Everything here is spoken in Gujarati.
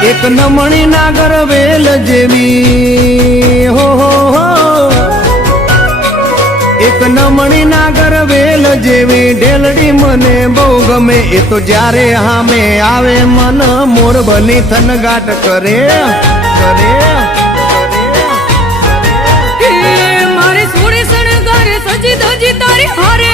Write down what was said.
એક નમણી નાગર વેલ જેવી હો હો હો એક નમણી નાગર વેલ જેવી ઢેલડી મને બહુ ગમે એ તો જ્યારે હામે આવે મન મોર બની થનગાટ કરે કરે મારે સોળે શણગારે સજી ધજી તારી હારે